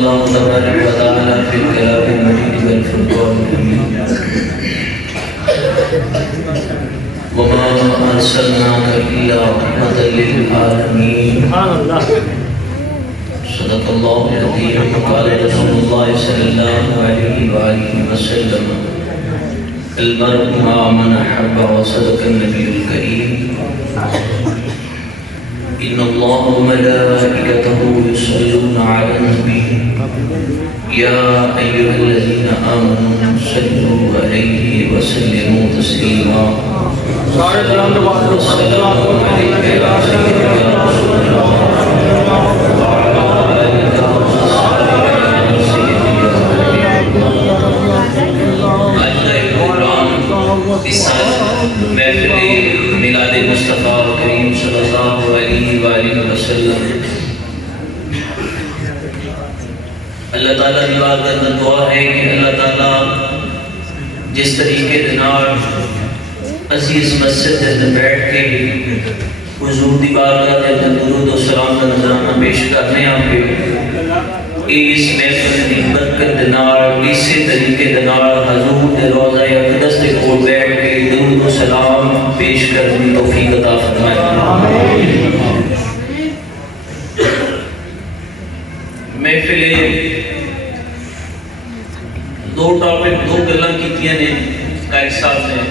الله تبارك وتعالى في الكلام المجيد والفرقان الحميد وما أرسلناك إلا رحمة للعالمين صدق الله العظيم وقال رسول الله صلى الله عليه وآله وسلم المرء مع من أحب وصدق النبي الكريم إن الله وملائكته يصلون على النبي يا أيها الذين آمنوا صلوا عليه وسلموا تسليما السلام عليك يا سيدنا يا رسول الله وعلى آلك وصحبك يا سيدي يا محبوب میلاد مصطفیٰ کریم صلی اللہ علیہ وآلہ وسلم اللہ تعالیٰ کی بارگاہ میں دعا ہے کہ اللہ تعالیٰ جس طریقے کے نال عزیز مسجد کے اندر بیٹھ کے حضور دی بارگاہ کے اندر درود و سلام کا نذرانہ پیش کرنے آپ کے اس محفل دی برکت دے نال اسی طریقے دے نال حضور دے روضہ اقدس دے کول بیٹھ کے درود و سلام پیش کرنے کی توفیق عطا فرمائے محفل دو ٹاپک دو گلاں کیتیاں نے قائد صاحب نے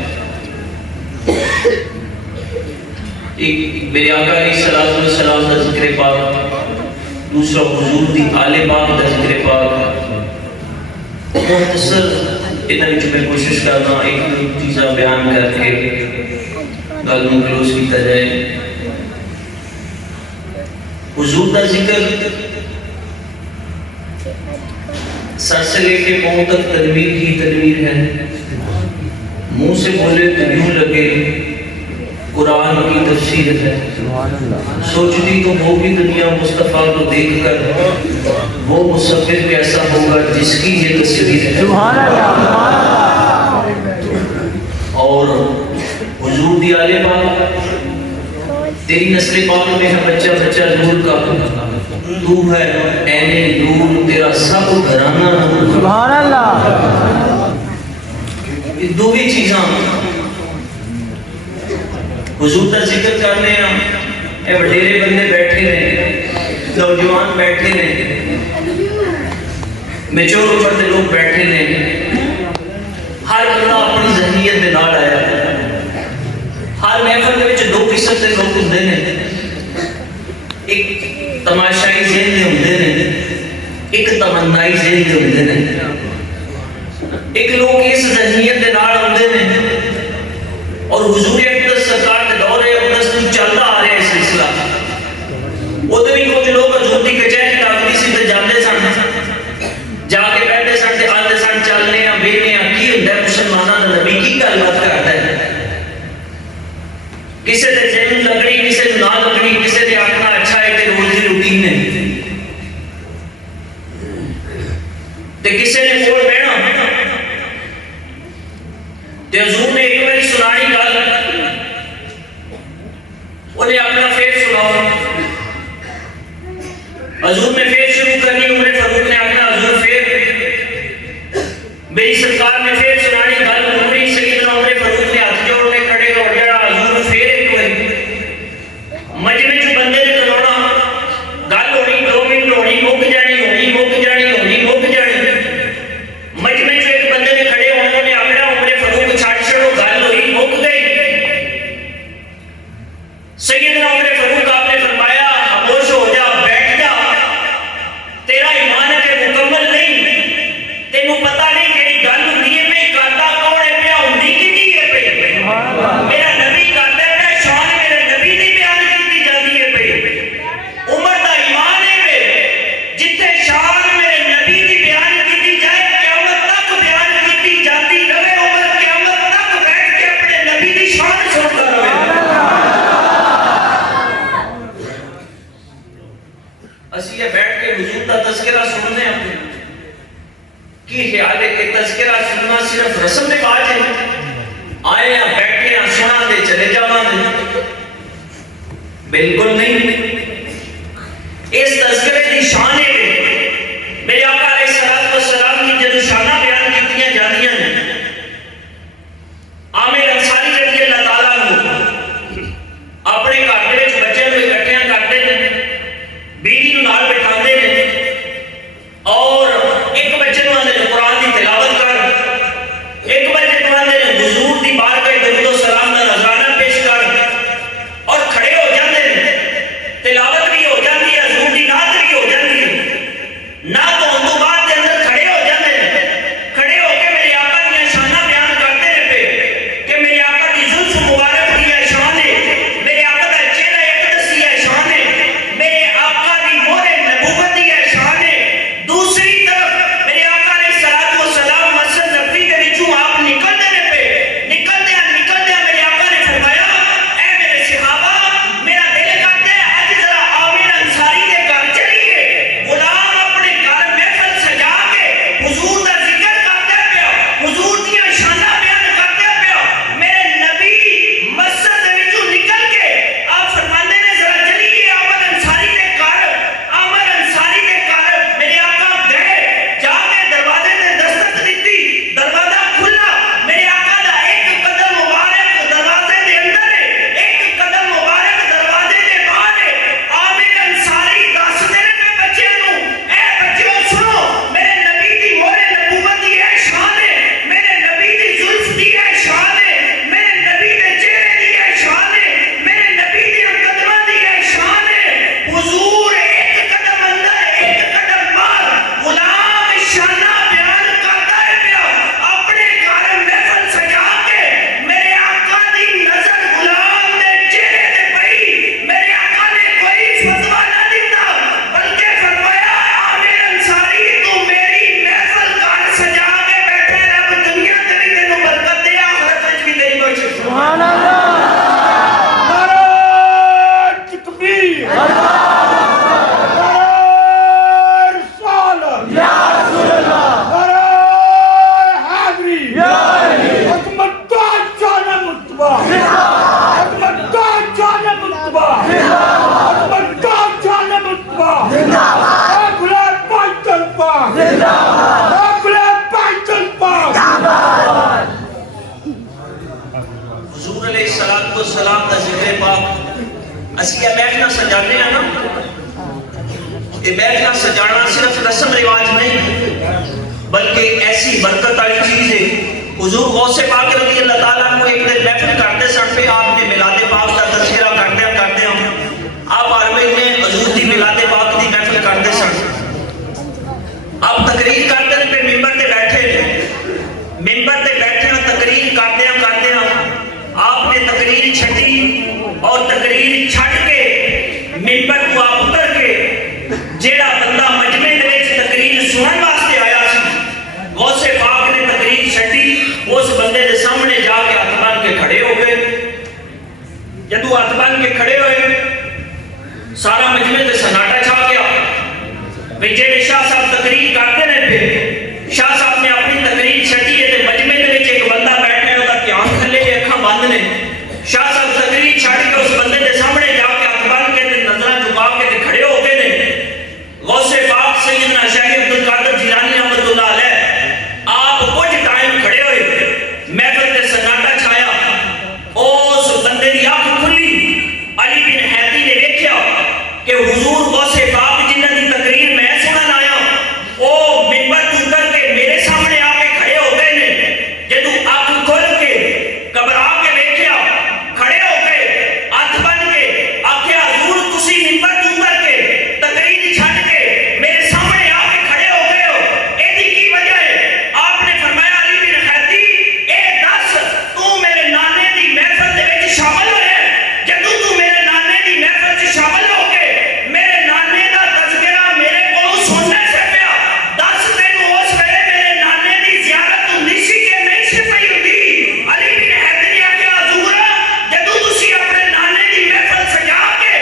ایک میرے آقا علیہ السلام کا ذکر پاک دوسرا حضور دی آل پاک کا ذکر پاک مختصر انہاں وچ میں کوشش کرنا ایک چیزاں بیان کر کے گل نوں کلوز کیتا جائے حضور کا ذکر سر سے لے کے پاؤں تک تدبیر کی تدبیر ہے منہ سے بولے تو یوں لگے قرآن کی تفسیر ہے سوچتی تو وہ بھی دنیا مصطفیٰ کو دیکھ کر وہ مصور کیسا ہوگا جس کی یہ تصویر ہے اور حضور دی آل پاک تیری نسل پاک میں ہے بچہ بچہ نور کا تو ہے اینے نور تیرا سب گھرانہ سبحان اللہ دو ہی چیزاں حضور کا ذکر کرنے ہیں اے وڈیرے بندے بیٹھے ہیں نوجوان بیٹھے ہیں میچور اوپر دے لوگ بیٹھے ہیں ہر بندہ اپنی ذہنیت دے نال آیا ہر محفل دے وچ دو قسم دے لوگ ہوندے نے ایک تماشائی ذہن دے ہوندے نے ایک تمنائی ذہن دے ہوندے نے ایک لوگ اس ذہنیت دے نال ہوندے نے اور حضور اقدس سرکار کے دور اقدس میں چلتا آ رہے ہیں سلسلہ وہ تو بھی کچھ لوگ حضور کی کچہری لاکھنی سی تے جاندے سن جا کے بیٹھے سن تے آندے سن چلنے ہیں بینے ہیں کی ہوندا ہے مسلماناں دا نبی کی گل بات کردا ہے کسے دے ذہن لگڑی کسے نہ لگڑی کسے دے آکھنا اچھا ہے تے روز دی روٹین ہے تے کسے نے کول بیٹھنا تے حضور نے ایک باری سنائی گل انہیں اپنا فیض سناؤ حضور نے فیض شروع کرنی عمر فاروق نے اپنا حضور فیض میری سرکار نے فیض سنانی گل عمری سیدنا عمر فاروق نے ہاتھ جوڑنے کھڑے ہو جڑا حضور فیض ایک باری مجمع جو بندے نے کرونا گل ہونی 2 منٹ ہونی مک جانی مک جانی مجمع جو ایک بندے نے کھڑے ہونے نے اپنا عمر فاروق چھاڑ چھڑو گل ہوئی مک گئی سیدنا عمر فاروق آپ نے فرمایا خاموش ہو جا بیٹھ جا تیرا ایمان ہے مکمل نہیں تینوں پتہ نہیں کہ گل ہوندی ہے پہ کردا کون ہے پیا ہوندی کیڑی ہے پہ میرا نبی کردا ہے شان میرے نبی دی بیان کیتی جاندی ہے پہ عمر دا ایمان ہے پہ جتھے شان میرے نبی دی بیان کیتی جائے قیامت تک بیان کیتی جاتی رہے عمر قیامت تک بیٹھ کے اپنے نبی دی شان سنتا رہے اسی یہ بیٹھ کے حضور کا تذکرہ سننے ہیں کی خیال ہے کہ تذکرہ سننا صرف رسم رواج ہے آئے ہیں بیٹھے ہیں سنا دے چلے جانا دے بالکل نہیں اس تذکرے کی شان ہے میرے اسی یہ محفل سجانے ہیں نا، یہ محفل سجانا صرف رسم رواج نہیں بلکہ ایسی برکت والی چیز ہے۔ حضور غوث پاک رضی اللہ تعالیٰ کو ایک دن محفل کرتے سن پہ آپ نے میلاد پاک کا تذکرہ کرتے آپ ہر مہینے حضور دی میلاد پاک دی محفل کرتے سن، آپ تقریر کرتے ہیں پہ ممبر تے بیٹھے ہیں تقریر کرتے ہیں آپ نے تقریر چھٹی اور تقریر چھٹ کے ممبر کو آپ اتر کے جیڑا بندہ مجمع دے وچ تقریر سنن واسطے آیا سی غوث پاک نے تقریر چھٹی اس بندے دے سامنے جا کے ہاتھ بن کے کھڑے ہو گئے۔ جدو ہاتھ بن کے کھڑے ہوئے سارا مجمع دے سناٹا چھا گیا، بھئی جیڑے شاہ صاحب تقریر کرتے رہے پہ شاہ صاحب نے اپنی تقریر چھٹی ہے تے مجمع دے وچ ایک بندہ بیٹھا ہے اودا دھیان تھلے اکھاں بند نے، شاہ صاحب تقریر چھڑ کے اس بندے دے سامنے جا کے ہاتھ بن کے تے نظراں جھکا کے تے کھڑے ہو گئے نے۔ غوث پاک سیدنا شیخ عبد القادر جیلانی رحمۃ اللہ علیہ آپ کچھ ٹائم کھڑے ہوئے، محفل تے سناٹا چھایا، اس بندے دی آنکھ کھلی، علی بن حیدی نے دیکھا کہ حضور غوث پاک جنہاں دی تقریر میں سنن آیا او منبر تو اتر کے میرے سامنے آ کے کھڑے ہو گئے نے۔ جدو آنکھ کھول کے گھبرا کے دیکھا کھڑے ہو گئے ہاتھ بن کے آکھیا حضور تسی منبر تو اتر کے تقریر چھڈ کے میرے سامنے آ کے کھڑے ہو گئے ہو، ایدی کی وجہ ہے؟ آپ نے فرمایا علی بن حیدی اے دس تو میرے نانے دی محفل دے وچ شامل ہویا، جدو تو میرے نانے دی محفل وچ شامل ہو کے میرے نانے دا تذکرہ میرے کولوں سننے سے پیا، دس تینوں اس ویلے میرے نانے دی زیارت ہوندی سی کہ نہیں سی پئی ہوندی؟ علی بن حیدر نے آخیا حضور جدو تسی اپنے نانے دی محفل سجا کے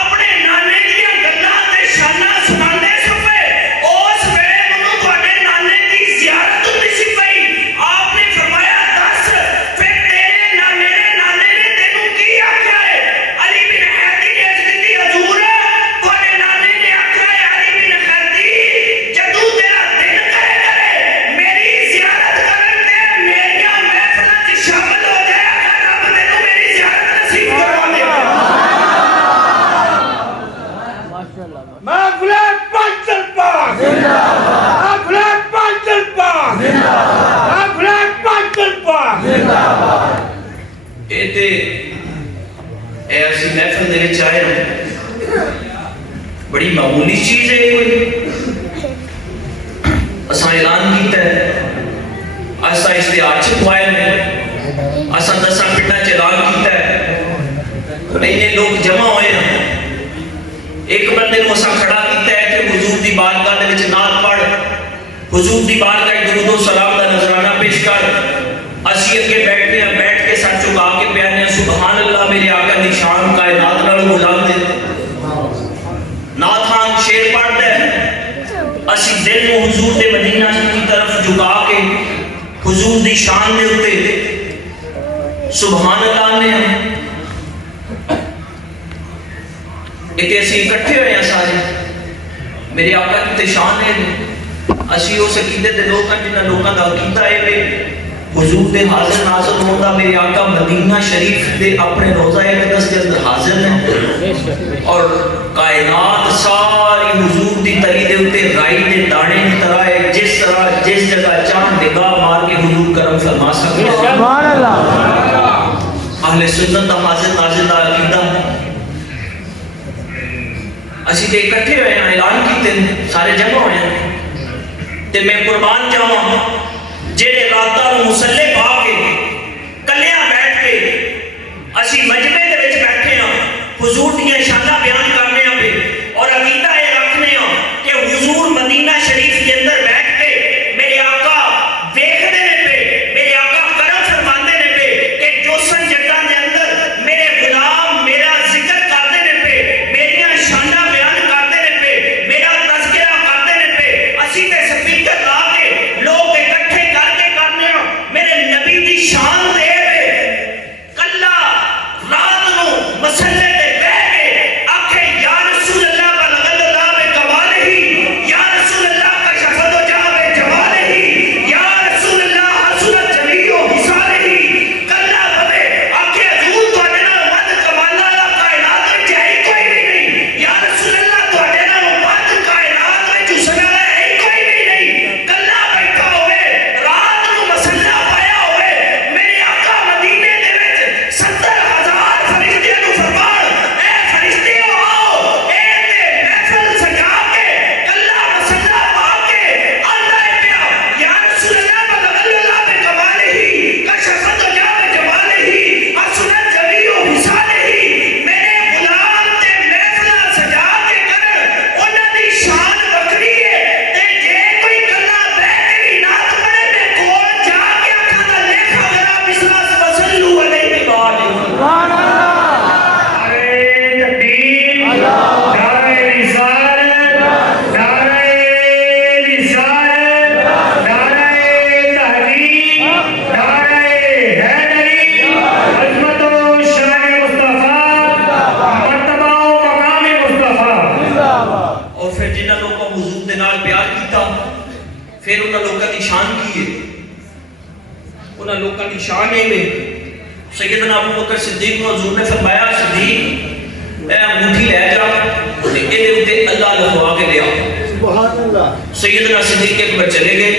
اپنے نانے دیاں گلاں تے شاناں سناندے سو پے، اس ویلے مینوں تواڈے نانے دی زیارت ہوندی سی پئی۔ آپ نے فرمایا دس پھر تیرے نہ میرے نانے نے تینوں کی آخیا ہے؟ علی بن حیدر نے عرض کیتی حضور تواڈے نانے نے آخیا ہے علی بن حیدر جدو تیرا دل کرے میری زیارت کرن تے میریاں محفلاں وچ شامل ہو جایا کر، رب تینوں میری زیارت نصیب کروا دے۔ محفل پنچل پاک محفل پنچل پاک محفل پنچل پاک اے تے اے اسی محفل دے وچ آئے بڑی معمولی چیز ہے کوئی، اساں اعلان کیتا ہے، اساں اشتہار چھپوائے نے، اساں 10 پنڈاں چ اعلان کیتا ہے، اینے لوگ جمع ہوئے ہیں، ایک بندے کو اساں کھڑا کیتا ہے کہ حضور دی بارگاہ دے وچ نعت پڑھ، حضور دی بارگاہ درود و سلام دا نذرانہ پیش کر، اسی اگے بیٹھتے ہیں، بیٹھ کے سر جھکا کے پیانے ہیں سبحان اللہ میرے آقا دی شان کائنات نال غلام دے، نعت خان شیر پڑھتا ہے، اسی دل کو حضور دے مدینہ کی طرف جھکا کے حضور دی شان دے اتے سبحان اللہ نے ایتے اسی اکٹھے ہوئے ہیں سارے، میرے آقا کی شان ہے، اسی اس عقیدے دے لوگ ہیں جنہاں لوگاں دا عقیدہ ہے حضور دے حاضر ناظر ہوندہ میرے آقا مدینہ شریف دے اپنے روضہ اقدس کے اندر حاضر ہیں اور کائنات ساری حضور دی تلی دے اتے رائی دے دانے کی طرح ہے، جس طرح جس جگہ چاند نگاہ مار کے حضور کرم فرما سکتے ہیں۔ سبحان اللہ۔ اہل سنت دا حاضر ناظر دا عقیدہ اسی تے اکٹھے ہوئے ہیں، اعلان کیتے ہیں، سارے جمع ہوئے ہیں تے میں قربان جاواں جیڑے راتاں نوں مصلی پا کے کلیاں بیٹھ کے اسی مجمع دے وچ بیٹھے ہاں، حضور دیاں شاناں بیان کرنے ہاں پہ اور عقیدہ یہ رکھنے ہاں کہ حضور مدینہ شریف کے اندر بیٹھ کے میرے آقا دیکھنے نے پہ، میرے آقا کرم فرماندے نے پہ کہ جو سن جگہ دے اندر میرے غلام میرا ذکر کرتے نے پہ، میریاں شاناں بیان کرتے نے پہ، میرا تذکرہ کرتے نے پہ، اسی تے سپیکر لا کے لوگ اکٹھے کر کے کرنے ہاں میرے نبی دی شان دے کلا رات نو مسلے تے بیٹھ کے آکھے یا رسول اللہ بلغ اللہ بکمالہ، یا رسول اللہ کشف پھر انہاں لوکاں دی شان کی ہے؟ انہاں لوکاں دی شان ہے سیدنا ابو بکر صدیق کو حضور نے فرمایا صدیق اے انگوٹھی لے جا تے اے دے اوتے اللہ لکھوا کے لے آ. سبحان اللہ. سیدنا صدیق اکبر چلے گئے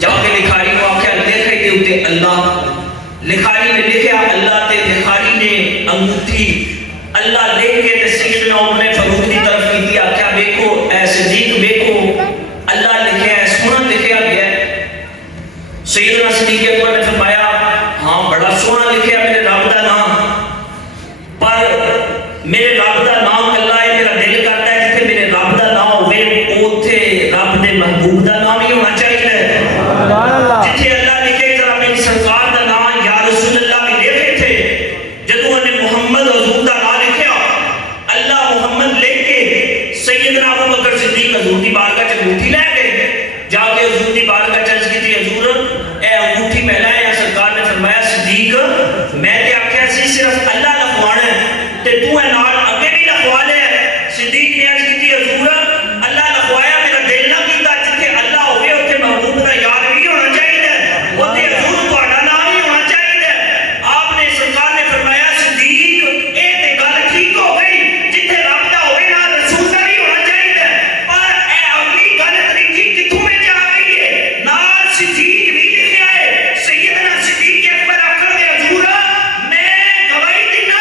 جا کے لکھاری کو آکھیا لکھے دے اوتے اللہ. لکھاری نے لکھیا اللہ تے لکھاری نے انگوٹھی اللہ لکھ کے تے سیدنا عمر فاروق کی طرف کی آکھیا دیکھو اے صدیق دیکھو اللہ لکھیا ہے سونا لکھیا گیا ہے. سیدنا صدیق اکبر نے فرمایا ہاں بڑا سونا لکھیا میرے رب دا نام پر میرے رب دا نام اللہ ہے میرا دل کرتا ہے جتھے میرے رب دا نام ہوئے اوتھے رب دے محبوب دا نام ہی ہونا چاہیے. جتھے اللہ لکھے ذرا میری سرکار دا نام یا رسول اللہ بھی لکھے تھے جدوں انہیں محمد حضور دا نام لکھیا اللہ محمد لکھ کے سیدنا ابو بکر صدیق حضور دی بارگاہ چ انگوٹھی لے گئے جا کے حضور دی بارگاہ چ عرض کی حضور اے انگوٹھی میں لایا. سرکار نے فرمایا صدیق میں تے آکھیا سی صرف اللہ لکھوانا ہے تے تو اے نال اگے بھی لکھوا لے. صدیق نے عرض کی حضور اللہ لکھوایا میرا دل نہ کیتا جتھے اللہ ہوے اوتھے محبوب دا یار بھی ہونا چاہیے اوتھے حضور تہاڈا نام ہی ہونا چاہیے. آپ نے سرکار نے فرمایا صدیق اے تے گل ٹھیک ہو گئی جتھے رب دا ہوے نال رسول دا بھی ہونا چاہیے پر اے اگلی گل طریقی کتھوں میں جا گئی ہے نال صدیق بھی لکھیا ہے. سیدنا صدیق اکبر آکھن دے حضور میں گواہی دینا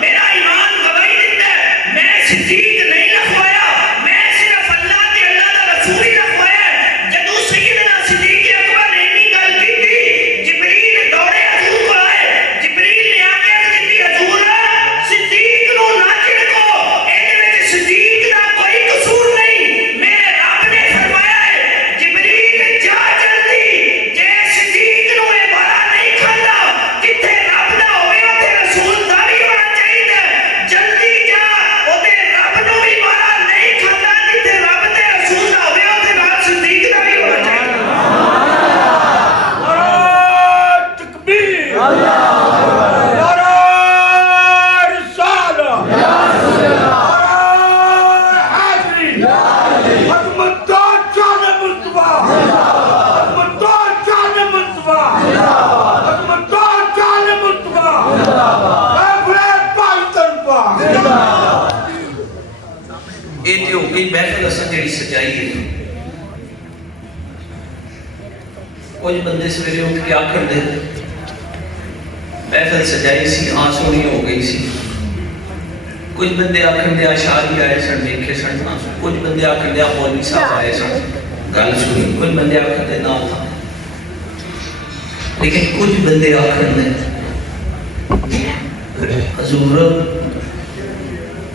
میرا ایمان گواہی دیتا ہے میں صدیق نہیں لکھوایا میں صرف اللہ تے اللہ دا رسول ہی لکھوایا ہے. جدوں سیدنا صدیق اکبر نے اتنی گل کیتی جبریل دوڑے حضور کو آئے. جبریل نے آ کے عرض کیتی حضور صدیق نو نہ چھڑکو اے دے وچ صدیق دا کوئی قصور نہیں میرے رب نے فرمایا ہے جبریل جا جلدی جے صدیق نو اے بڑا نہیں کھاندا جتھے رب دا ہوے اوتھے رسول دا بھی ہونا چاہیے. جلدی جا اوتے رب نو بھی بڑا نہیں کھاندا جتھے رب تے رسول دا ہوے اوتھے نال صدیق دا بھی ہونا چاہیے. نعرہ تکبیر. نعرہ رسالہ. نعرہ حیدری. عظمت و شان مصطفیٰ. عظمت و شان مصطفیٰ. عظمت و شان مصطفیٰ. اے بلند پاکستان پاک. اے تے ہو گئی محفل اساں جڑی سجائی ہے. کچھ بندے سویرے اٹھ کے آکھن دے محفل سجائی سی ہاں سونی ہو گئی سی. کچھ بندے آکھن دے اشعاری آئے سن دیکھے سن کچھ بندے آکھن دے مولوی صاحب آئے سن گل سنی کچھ بندے آکھن دے نہ تھا لیکن کچھ بندے آکھن دے حضور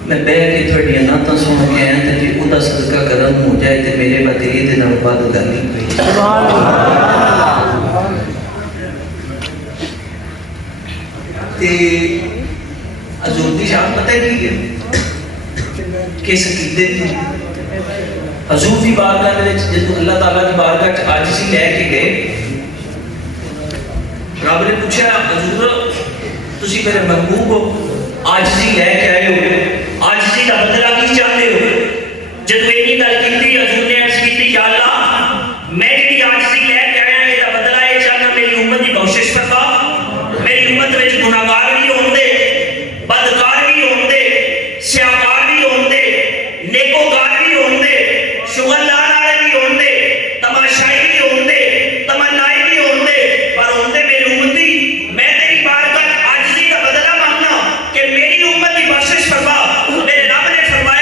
میں بہ کے تھوڑی نعتاں سن کے آیا تے جے اودہ صدقہ کرم ہو جائے تے میرے بات یہ دے نال بعد گل نہیں کوئی. سبحان اللہ. تے حضور دی شان پتہ کی ہے کس عقیدے دی حضور دی بارگاہ دے وچ جدوں اللہ تعالیٰ دی بارگاہ وچ عاجزی لے کے گئے رب نے پوچھا حضور تسی میرے محبوب ہو عاجزی لے کے آئے ہو عاجزی دا بدلہ کی چاہتے ہو. جدوں اینی گل کیتی حضور نے عرض کیتی یا اللہ میں جڑی عاجزی لے کے آیا اے دا بدلہ اے چاہنا میری امت دی بخشش فرما. میری امت وچ گناہگار بھی ہوندے بدکار بھی ہوندے سیاکار بھی ہوندے نیکوکار بھی ہوندے شغل لان والے بھی ہوندے تماشائی بھی ہوندے تمنائی بھی ہوندے پر ہوندے میری امتی. میں تیری بارگاہ عاجزی کا بدلہ مانگنا کہ میری امت کی بخشش فرما. میرے رب نے فرمایا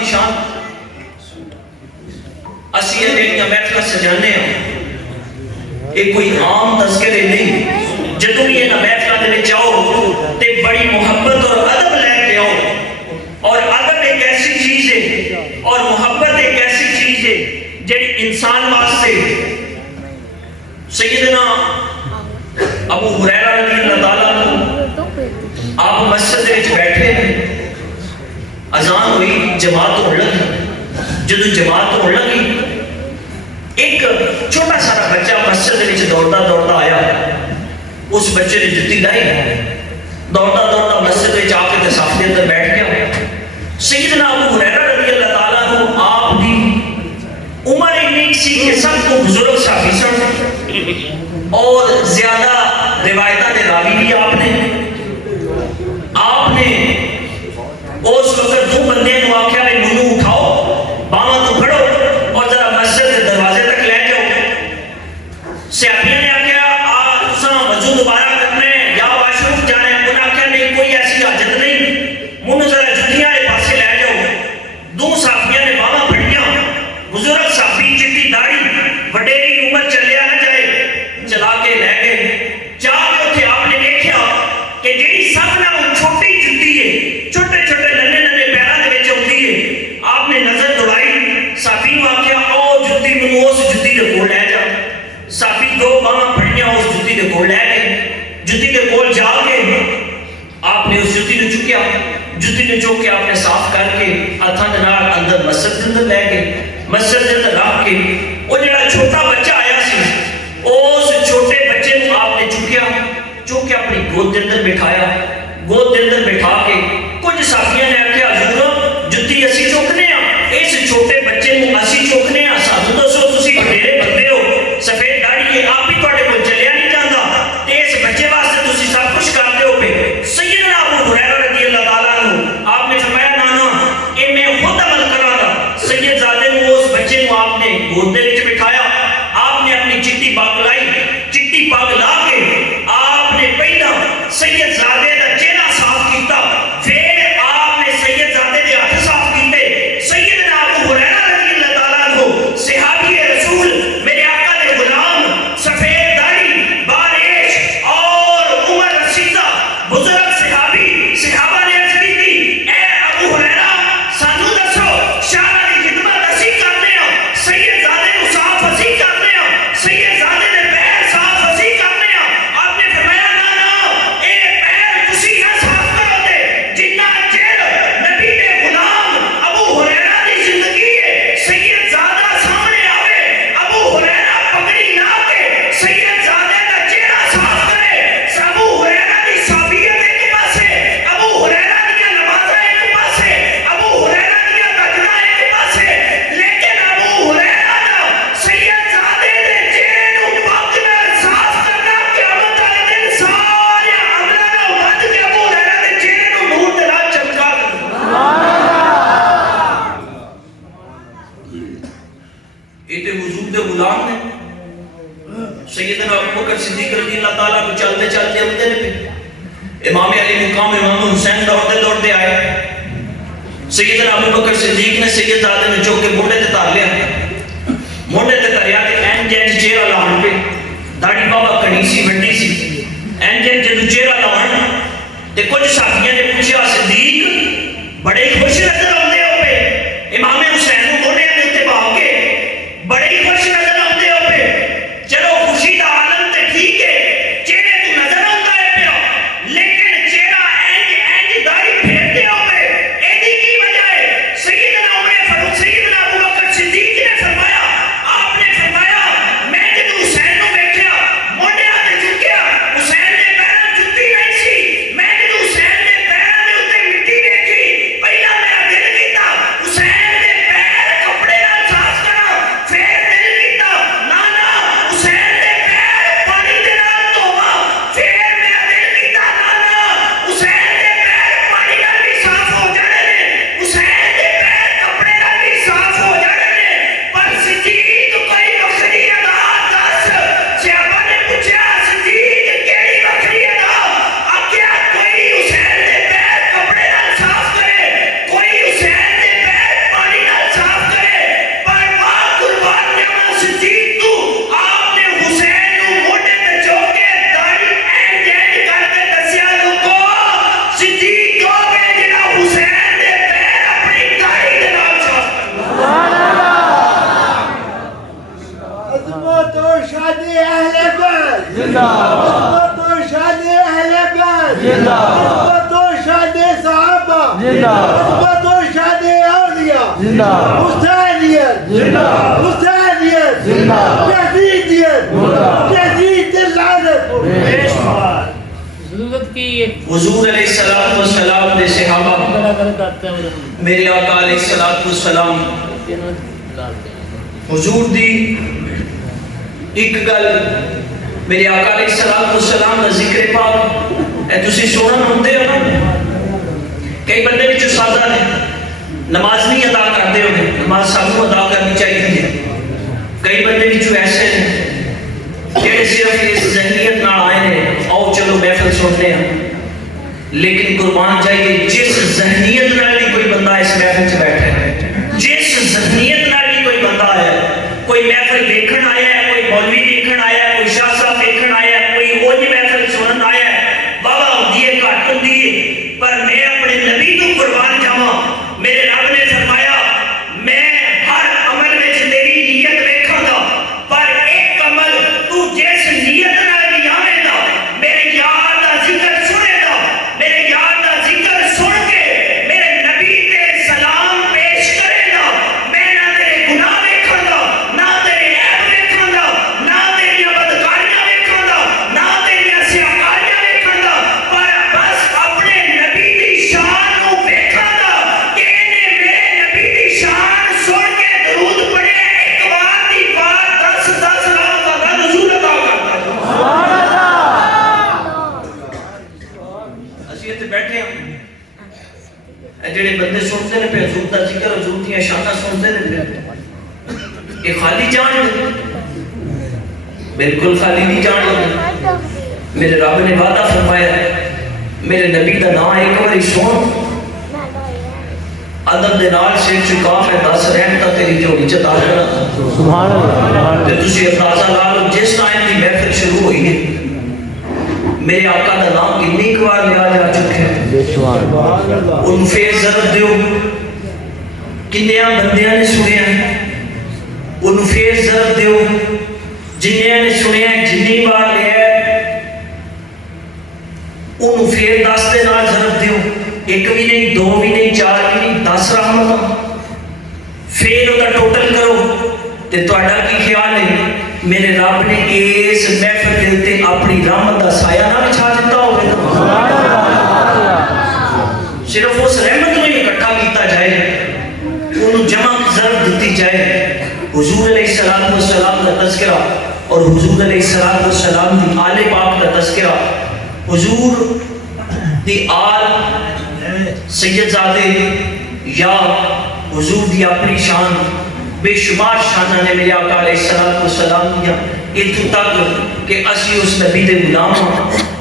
دی شان اسی یہ محفل سجانے ہیں یہ کوئی عام تذکرے نہیں جدوں بھی یہ محفل دے وچ آؤ تے بڑی محبت اور ادب لے کے آؤ اور ادب ایک ایسی چیز ہے اور محبت ایک ایسی چیز ہے جڑی انسان واسطے سیدنا ابو ہریرہ رضی اللہ تعالیٰ آپ مسجد وچ بیٹھے اذان ہوئی جماعت ہونے لگی جدو جماعت ہونے لگی ایک چھوٹا سارا بچہ مسجد وچ دوڑتا دوڑتا آیا اس بچے نے جُتی لائی دوڑتا دوڑتا مسجد وچ آ کے صف دے اندر بیٹھ گیا سیدنا ابو ہریرہ رضی اللہ تعالیٰ عنہ آپ دی عمر اتنی سی کہ سب کو بزرگ صحابی سن اور زیادہ روایتاں دے راوی بھی آپ نے اس وقت دو بندے نو آکھیا میں منو اٹھاؤ باواں تو پھڑو اور ذرا مسجد کے دروازے تک لے جاؤ صحابیوں نے آکھیا تساں وضو دوبارہ کرنا ہے یا واش روم جانا ہے انہاں آکھیا نہیں کوئی ایسی حاجت نہیں منو ذرا جتیاں والے پاسے لے جاؤ دو صحابیوں نے باواں پھڑیاں بزرگ صحابی چٹی داڑھی وڈیری عمر چلیا نہ جائے چلا کے لے گئے جا کے اوتھے آپ نے دیکھیا کہ جیڑی سب نالوں چھوٹی جُتی ہے چھوٹے چھوٹے ننے ننے پیراں دے وچ ہوندی ہے آپ نے نظر دوڑائی صحابی نوں آکھیا او جُتی منوں اس جُتی دے کول لے جا صحابی دو باواں پھڑیاں اس جُتی دے کول لے گئے جُتی دے کول جا کے آپ نے اس جُتی نوں چکیا جُتی نوں چوک کے آپ نے صاف کر کے ہتھاں دے نال اندر مسجد دے اندر لے گئے مسجد دے اندر رکھ کے او جڑا چھوٹا بچہ آیا سی اس چھوٹے بچے نوں آپ نے چکیا چوک کے اپنی گود دے اندر بٹھایا گود دے اندر بٹھا کے کچھ صحابیاں نے آکھیا حضور جُتی اسی چوکنے ہاں اس چھوٹے بچے نوں اسی چوکنے ہاں سانوں دسو تسی میرے بندے ہو سفید داڑھی ہے آپ ہی تواڈے کول چلیا نہیں جاندا تے اس بچے واسطے تسی سب کچھ کردے ہو پے سیدنا ابو ہریرہ رضی اللہ تعالیٰ عنہ آپ نے فرمایا نانا اے میں خود عمل کراں گا سید زادے نوں اس بچے نوں آپ نے گود دے وچ بٹھایا آپ نے اپنی چٹی پاگ لائی چٹی پاگ لا کے آپ نے پہلا سید زادے دا چہرہ صاف کیتا پھر آپ نے سید زادے دے ہاتھ صاف کیتے سیدنا ابو ہریرہ رضی اللہ تعالیٰ عنہ صحابی رسول میرے آقا دے غلام سفید داڑھی باریش اور عمر رسیدہ بزرگ صحابی صحابہ نے عرض کی تھی اے ابو ہریرہ سانوں دسو شان دی خدمت اسی کرنے ہاں سید زادے نوں صاف اسی کرنے ہاں سید زادے دے پیر صاف اسی کرنے ہاں آپ نے فرمایا نانا اے پیر تسی نہ صاف کرو تے جنہ چیر نبی دے غلام ابو ہریرہ دی زندگی ہے سید زادہ سامنے آوے ابو ہریرہ پگڑی لا کے سید زادے دا چہرہ صاف کرے ابو ہریرہ دی صحابیت ایک پاسے ابو ہریرہ دی نمازاں ایک پاسے ابو ہریرہ دی تجدہ ایک پاسے لیکن ابو ہریرہ دا سید زادے دے چہرے نوں پاک نال صاف کرنا قیامت والے دن سارے عملاں نال ود کے ابو ہریرہ دے چہرے نوں نور دے نال چمکا دینا یہ تے حضور دے غلام نے سیدنا ابو بکر صدیق رضی اللہ تعالیٰ کو چلتے چلتے ہوتے نے امام علی مقام امام حسین دوڑتے دوڑتے آئے سیدنا ابو بکر صدیق نے سید زادے نے چوک کے موڑے تے تار لیا موڑے تے تاریا تے این جین چہرہ لاؤن پہ داڑھی بابا کنی سی وڈی سی این جین جدو چہرہ لاؤن تے کچھ صحابیاں نے پوچھا صدیق بڑے خوش نظر آتے ہو پہ امام حسین کو موڑے تے اتنے باؤ کے بڑے خوش نظر آتے ہو پہ چلو خوشی دا عالم تے ٹھیک ہے چہرے تو نظر آتا ہے پیا لیکن چہرہ اینج داڑھی پھیرتے ہو پہ ایدی کی وجہ ہے سیدنا عمر فاروق سیدنا ابو بکر صدیق نے فرمایا آپ نے فرمایا میں جدو حسین نو ویکھیا موڈیاں تے جھکیا حسین دے پیراں جُتی نہیں سی میں جدو حسین دے پیراں دے اوتے مٹی ویکھی پہلا میرا خدمت و شان اہل بیت خدمت و شان صحابہ خدمت و شان اولیاء حسینیت حسینیت یزیدیت یزید لعنت ضرورت کی یہ حضور علیہ السلام والسلام دے صحابہ میرے آقا علیہ السلام والسلام حضور دی ایک گل میرے آقا علیہ السلام والسلام دا ذکر پاک اے تسی سنن ہوندے ہو کئی بندے وچ سادہ نے نماز نہیں ادا کرتے ہو نماز سانوں ادا کرنی چاہیے کئی بندے وچ ایسے نے جڑے صرف اس ذہنیت نال آئے نے آؤ چلو محفل سنتے ہیں لیکن قربان جائیے جس ذہنیت نال بھی کوئی بندہ اس محفل چ بیٹھا ہے جس ذہنیت نال بھی کوئی بندہ ہے کوئی محفل دیکھن آیا ہے کوئی مولوی دیکھن آیا ہے کوئی شاہ صاحب دیکھن آیا ہے کوئی اونج محفل سنن آیا ہے بابا ہوندی ہے گھٹ ہوندی ہے پر میں اپنے نبی تو قربان جاواں میرے رب نے فرمایا میں ہر عمل وچ تیری نیت ویکھاں گا پر ایک عمل تو جس نیت نال بھی آویں گا میرے یار دا ذکر سنے گا میرے یار دا ذکر سن کے میرے نبی تے سلام پیش کرے گا میں نہ تیرے گناہ ویکھاں گا نہ تیرے عیب ویکھاں گا نہ تیریاں بدکاریاں ویکھاں گا نہ تیریاں سیاکاریاں ویکھاں گا پر بس اپنے نبی دی شان نو ویکھاں گا کہ انہیں میرے نبی دی شان سن کے درود پڑھے ایک بار دی بات 10 رات کا نزول ادا کرتا اسی اتنے بیٹھے ہیں اے جڑے بندے سنتے نے پہ حضور دا ذکر حضور دیاں شاناں سنتے نے پہ یہ خالی جان ہے بالکل خالی نہیں جان ہے میرے رب نے وعدہ فرمایا میرے نبی دا نام ایک باری سن ادب دے نال سر چکا میں 10 رحمتاں تیری جھولی چ دال کرا سبحان اللہ تے تسی اندازہ لا لو جس ٹائم دی محفل شروع ہوئی ہے میرے آقا دا نام کتنی بار لیا جا چکے ہیں ان پھر ضرب دیو کنیاں بندیاں نے سنیا ان پھر ضرب دیو جنیاں نے سنیا جنی بار لیا ان پھر 10 دے نال ضرب دیو ایک بھی نہیں دو بھی نہیں چار بھی نہیں 10 رحمتاں پھر ہوتا ٹوٹل کرو تے تہاڈا کی خیال ہے میرے رب نے اس محفل دے اوتے اپنی رحمت دا سایہ نہ بچھا دیتا ہوگا صرف اس رحمت کو اکٹھا کیتا جائے انہوں جمع ضرب دیتی جائے حضور علیہ السلام کا تذکرہ اور حضور علیہ السلام دی آل پاک کا تذکرہ حضور دی آل سید زادے یا حضور دی اپنی شان بے شمار شانہ نے میرے آقا علیہ السلام دیا اتو تک کہ اسی اس نبی دے غلام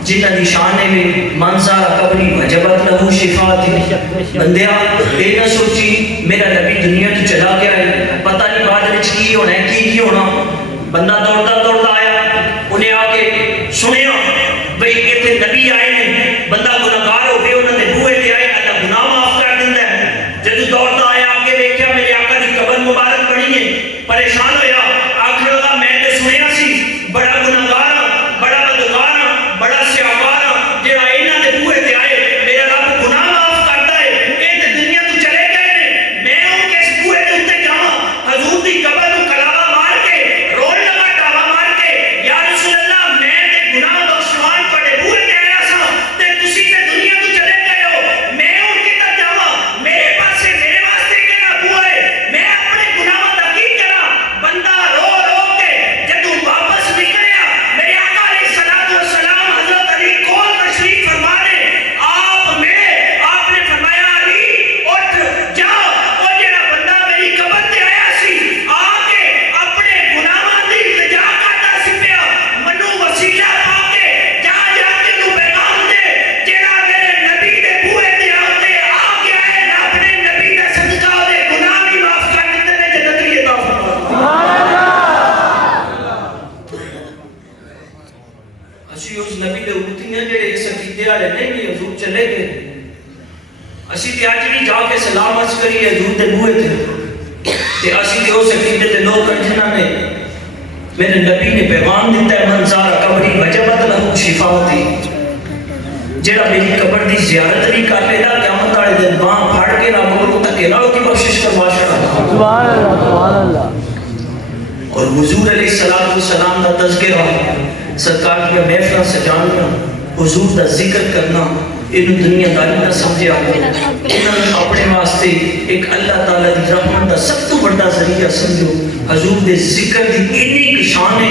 جنہ دی شانے میں منظر قبری وجبت لہو شفا تھی بندیا اے نہ سوچی میرا نبی دنیا تو چلا گیا ہے پتہ نہیں بعد وچ کی ہونا ہے کی ہونا بندہ دوڑتا آیا انہیں آ کے سنیا بھئی ایتھے نبی آئے ہیں بندہ گناہگار ہو گئے انہوں نے بوئے تے آئے اللہ گناہ معاف کر دیندا ہے جدوں دوڑتا آیا آگے دیکھیا میرے آقا دی قبر مبارک پڑی ہے پریشان ہویا آخر لگا میں تے سنیا سی بڑا گناہگار بڑا بدکار بڑا سیاکار جڑا انہاں دے بوئے تے آئے میرا رب گناہ معاف کرتا ہے اے تے دنیا تو چلے گئے نے میں ان کے اس بوئے تے اوتے جاواں حضور دی قبر نوں کلاوا مار کے رول لگا ڈاوا مار کے یا رسول اللہ میں تے گناہ بخشوان پڑے بوئے تے آیا سا تے تسی تے دنیا تو چلے گئے ہو میں ان کے تک جاواں میرے پاسے میرے واسطے کہڑا بوا ہے میں اپنے گناہاں دا کی کراں بندہ رو رو کے جدوں واپس نکلیا میرے آقا علیہ السلام حضرت علی کول تشریف فرما دے آپ نے فرمایا علی اٹھ جا او جڑا بندہ میری قبر تے آیا سی آ کے اپنے گناہاں دی التجا کردا سی پیا منو وسیلہ پا کے جا کے نو پیغام دے جڑا میرے نبی دے بوئے تے آتے آ کے آئے نہ اپنے نبی دا صدقہ دے گناہ بھی معاف کر دیتے نے جنت علی عطا فرما اسی اس نبی دے اوتی ہیں جڑے اس عقیدے والے نہیں بھی حضور چلے گئے اسی تے اج بھی جا کے سلام عرض کریے حضور دے بوئے تے اسی تے اس عقیدے تے لوگ جنہاں نے میرے نبی نے پیغام دیتا ہے منظار قبری وجبت لہو شفاوتی، جڑا میری قبر دی زیارت نہیں کر لینا قیامت والے دن باں پھاڑ کے رب کو تکیلا کی بخشش کروا چھڑا۔ سبحان اللہ سبحان اللہ۔ اور حضور علیہ السلام کا تذکرہ، سرکار کی محفل سجانا، حضور کا ذکر کرنا، انہوں دنیا داری نہ سمجھے انہوں نے اپنے واسطے ایک اللہ تعالیٰ دی رحمت کا سب تو بڑا ذریعہ سمجھو۔ حضور دے ذکر دی اتنی کشان ہے،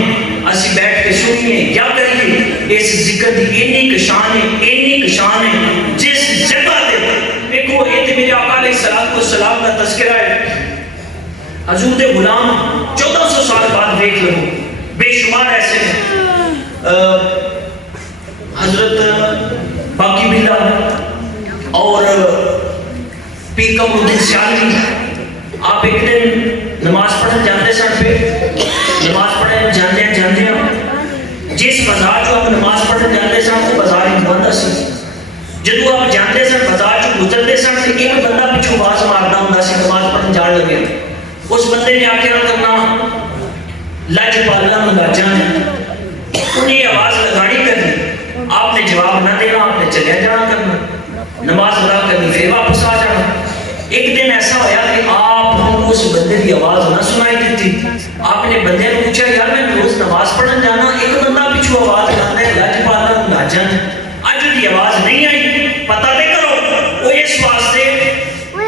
اسی بیٹھ کے سنیے کیا کریے، اس ذکر دی اتنی کشان ہے، اتنی کشان ہے جس جگہ دے دیکھو یہ میرے آقا علیہ السلام کا تذکرہ ہے۔ حضور دے غلام 1400 سال بعد دیکھ لو بے شمار ایسے ہیں، حضرت باقی بلّہ اور پیر قمر الدین سیالوی، آپ ایک دن نماز پڑھنے جاتے سن پہ نماز پڑھنے جاندے جس بازار جو آپ نماز پڑھنے جاتے سن وہ بازار ہی بندہ سی، جدو آپ جاندے سن بازار جو گزرتے سن تو ایک بندہ پچھو باز مارنا ہوں سی نماز پڑھنے جان لگے، اس بندے نے آکے نہ کرنا لج پالنا ملاجان ہے، انہیں آواز لگانی کرنی، آپ نے جواب نہ دینا، آپ نے چلے جانا کرنا، نماز ادا کرنی پھر واپس آ جانا۔ ایک دن ایسا ہویا کہ آپ ہم اس بندے کی آواز نہ سنائی دیتی، آپ نے بندے نے پوچھا یار میں روز نماز پڑھن جانا ایک بندہ پیچھو آواز کرتا ہے لج پالنا ملاجان ہے، آج دی آواز نہیں آئی، پتہ دے کرو وہ اس واسطے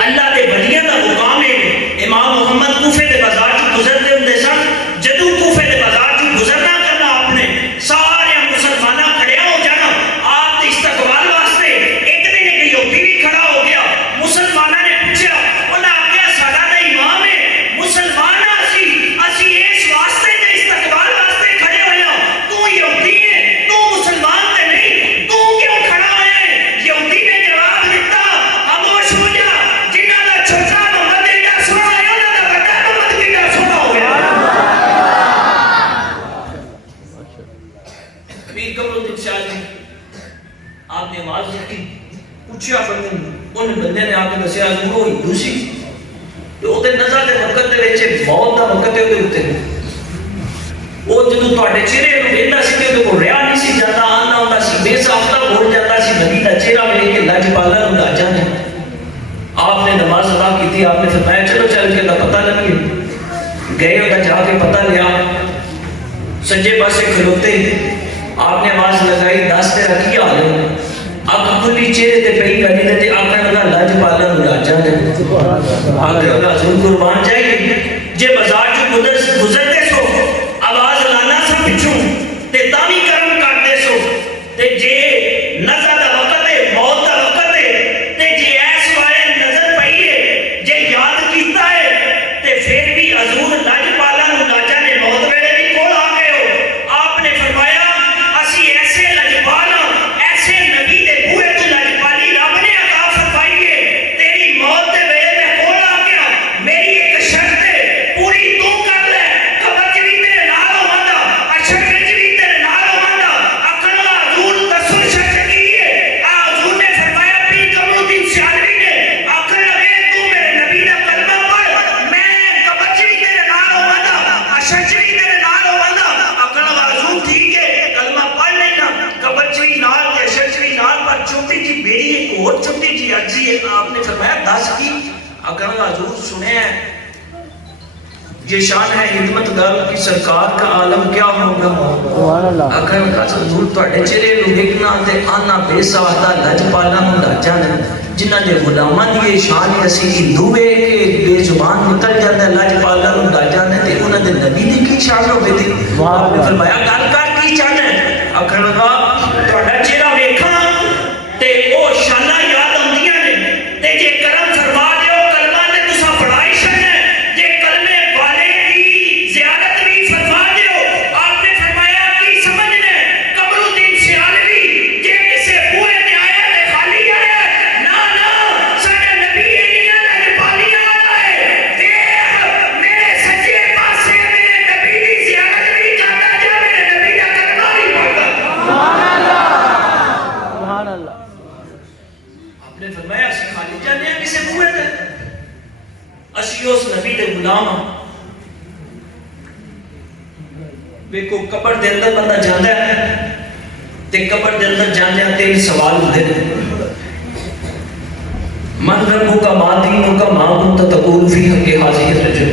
اللہ دے ولیاں دا مقام ہے۔ امام محمد کوفے دے بازار جو گزرتے ہوندے سن، جدو کوفے دے بازار جو گزرنا کرنا آپ نے سارے مسلمانہ کھڑے ہو جانا آپ دے استقبال واسطے۔ ایک دن ایک یہودی بھی کھڑا ہو گیا، مسلمانہ نے پوچھا انہاں آگیا ساڈا تے امام ہے مسلمان اسی اس واسطے تے استقبال واسطے کھڑے ہوئے ہاں، تو یہودی ہے تو مسلمان تے نہیں، تو کیوں کھڑا ہے؟ یہودی نے جواب دیتا خاموش ہو جا، جنہاں دا چھوٹا آپ نے آواز رکھی پوچھا بندے ان بندے نے آ کے دسیا حضور وہ ہندو سی تو وہ نظر کے وقت دے وچ موت دا وقت ہے اوتے وہ جدوں تواڈے چہرے نوں ویندا سی تے کو رہا نہیں سی جاتا، آندا ہوندا سی بے ساختہ ہو جاتا سی، نبی دا چہرہ ویکھ کے لج پالا ہوں لاجا نے آپ نے نماز ادا کی، آپ نے فرمایا چلو چل کے پتہ لگے، گئے ہوتا جا کے پتہ لیا، سجے پاسے کھلوتے آپ نے آواز لگائی دس تیرا کیا حال ہے، اک کھلی چہرے تے پئی گلی دے تے آقا لگا لج پالا مراجا نے آقا لگا حضور قربان جائیے جے بازار جو گزرتے سو آواز لانا سا پچھوں تے تاوی کرم کرتے سو تے جے نظر دا وقت ہے موت دا وقت ہے تے جے ایس والے نظر پئی ہے جے یاد کیتا ہے تے پھر بھی حضور لج پالا مراجا نے موت ویلے بھی کول آ گئے ہو۔ آپ نے فرمایا ایسے لجپال ایسے نبی دے بوئے تو لجپالی رب نے عطا فرمائی ہے، تیری موت دے ویلے میں کول آ گیا، میری ایک شرط ہے پوری تو کر لے، قبر چ بھی تیرے نال ہوندا، اشر وچ بھی تیرے نال ہوندا، اکھن لا حضور دسو شرط کی ہے؟ حضور نے فرمایا پیر قمر الدین سیالوی نے اکھن لگے تو میرے نبی دا کلمہ پڑھ، میں قبر چ بھی تیرے نال ہوندا، اشر چ بھی تیرے نال ہوندا، اکھن لگا حضور ٹھیک ہے قبر چوی نال تے شجری نال پر چھوٹی جی میری ایک اور چھوٹی جی عرضی ہے۔ آپ نے فرمایا دس کی؟ اگر حضور سنے ہیں یہ شان ہے خدمت گار کی سرکار کا عالم کیا ہوگا، اگر حضور تواڈے چہرے نوں ویکھنا تے آنا بے سوادہ لج پالا ملاجا نے جنہاں دے غلاماں دی شان اسی ہندو ویکھ کے بے زبان نکل جاندا لج پالا ملاجا نے تے انہاں دے نبی دی کی شان ہوے تے آپ نے فرمایا گل کر کی چاہنا ہے؟ اکھن لگا تواڈا چہرہ ویکھاں تے او شاناں یاد آندیاں نے تے جے کرم فرما دیو کلمہ تے تساں پڑھائی چھڈنا جے کلمے والے دی زیارت بھی فرما دیو۔ آپ نے فرمایا کی سمجھنا قمر الدین سیالوی جے کسے بوئے تے آیا تے خالی آیا نا نا ساڈا نبی انیاں لجپالیاں والا ہے، دیکھ میرے سجے پاسے میرے نبی دی زیارت بھی کردا جا میرے نبی دا کلمہ بھی پڑھدا۔ سبحان اللہ۔ آپ نے فرمایا اسی خالی جانے ہیں کسے بوئے تے اسی اس نبی دے غلام ہاں۔ دیکھو قبر دے اندر بندہ جاندا ہے تے قبر دے اندر جاندے تین سوال ہوندے نے من ربک ما دینک ما کنت تقول فی حق هذه الرجل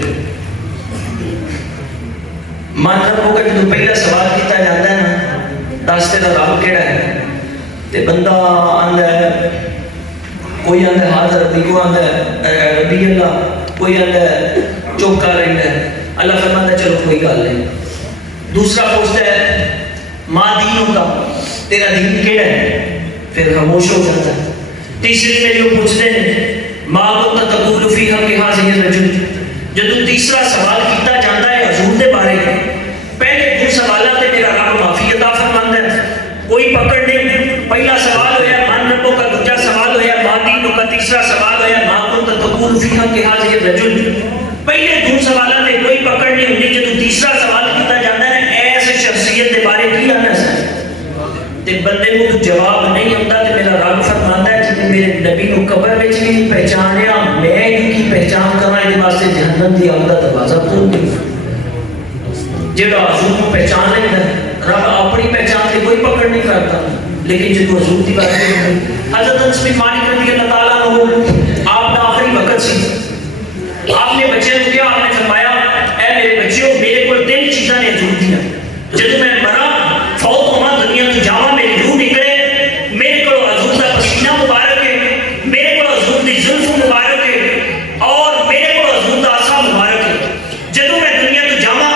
من ربک جو پہلا سوال کیتا جاتا ہے نا دس تیرا رب کیڑا ہے تے بندہ آندا ہے کوئی آندا ہے حاضر ربی کو آندا ہے ربی اللہ کوئی آندا ہے چوکا رہندا ہے اللہ فرماتا ہے چلو کوئی گل نہیں دوسرا پوچھتا ہے ماں دینوں کا تیرا دین کیڑا ہے پھر خاموش ہو جاتا ہے تیسری میں جو پوچھتے ہیں ماں کنت تقول فی حق هذه الرجل جدوں تیسرا سوال کیتا جاتا ہے حضور دے بارے پہلے دو سوالات تے میرا رب معافی عطا فرماندا ہے کوئی پکڑ نہیں پہلا سوال ہویا من ربوں کا دوسرا سوال ہویا ماں دینوں کا تیسرا سوال ہویا ماں کنت تقول فی حق هذه الرجل پہلے دو سوالات تے کوئی پکڑ نہیں ہوندی جدوں تیسرا سوال کیتا جاتا ہے ایسے شخصیت دے بارے کی آنا ہے تے بندے کو جواب نہیں آتا تے میرا رب فرماندا ہے جے میرے نبی کو قبر وچ بھی نہیں پہچانیا میں ان کی پہچان کراں دے واسطے جہنم دی آگ دا دروازہ کھول دے جڑا حضور کو پہچان لینا رب اپنی پہچان تے کوئی پکڑ نہیں کرتا لیکن جدوں حضور دی بات ہوئی حضرت انس بن مالک رضی اللہ تعالیٰ عنہ آپ دا آخری وقت سی آپ نے بچے کو کیا آپ نے فرمایا اے میرے بچیوں میرے کو تین چیزاں نے حضور دیا جدوں میں مرا فوت ہونا دنیا تو جاواں میری روح نکلے میرے کو حضور دا پسینہ مبارک ہے میرے کو حضور دی زلف مبارک ہے اور میرے کو حضور دا عصا مبارک ہے جدوں میں دنیا تو جاواں